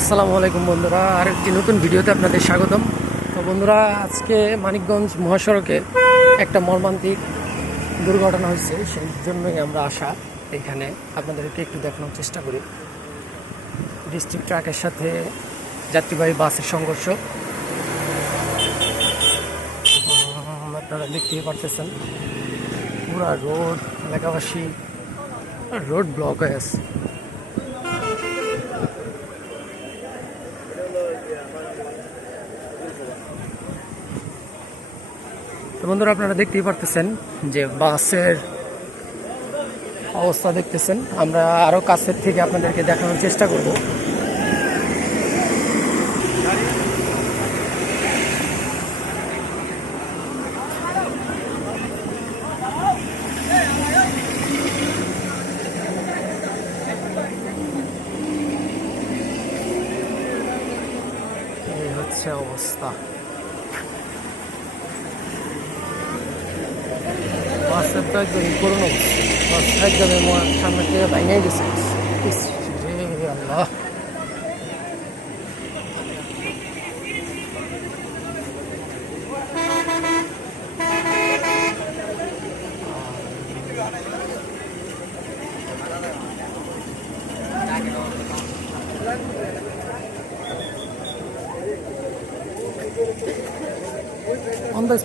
আসসালামু আলাইকুম বন্ধুরা আর একটি নতুন ভিডিওতে আপনাদের স্বাগতম। তো বন্ধুরা, আজকে মানিকগঞ্জ মহাসড়কে একটা মর্মান্তিক দুর্ঘটনা হয়েছে, সেই জন্যই আমরা আসা এখানে। আপনাদেরকে একটু দেখানোর চেষ্টা করি। ডিস্ট্রিক্ট ট্রাকের সাথে যাত্রীবাহী বাসের সংঘর্ষ। আপনারা দেখতেই পারতেছেন, পুরা রোড, এলাকাবাসী রোড ব্লক হয়ে আছে। তো বন্ধুরা, আপনারা দেখতেই পারতেছেন যে বাসের অবস্থা দেখতেছেন। আমরা আরও কাছের থেকে আপনাদেরকে দেখানোর চেষ্টা করব। হচ্ছে অবস্থা। বাসের তো একদম করুন বাস একদম সামনে থেকে ভেঙে গেছে। আল্লাহ। অন দ্য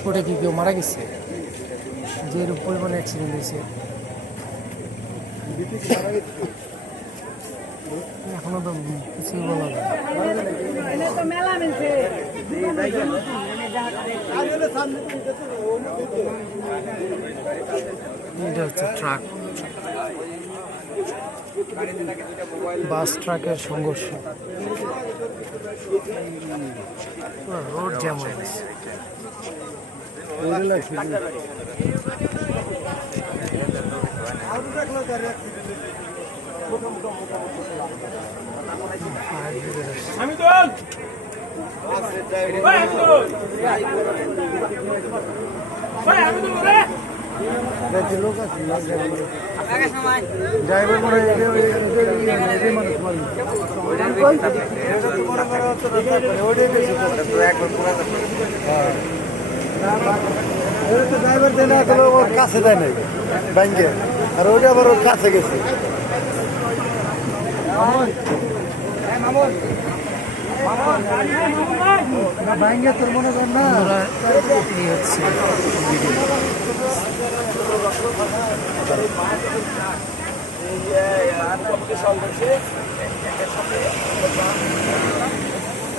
গেছে? যে এরূপ পরিমাণে অ্যাক্সিডেন্ট হয়েছে। এখনও তো কিছুই বলা এটা হচ্ছে ট্রাক বাস ট্রাকের সংঘর্ষ। রোড জ্যাম হয়ে গেছে। ব্রিগেড আসছে। ড্রাইভার মনে হয় ওটা তো ড্রাইভার দেয় না, আসলে ওর কাছে দেয় নাই, ব্যাংকে। আর ওইটা আবার ওর কাছে গেছে। ব্যাংকে তোর মনে কর না।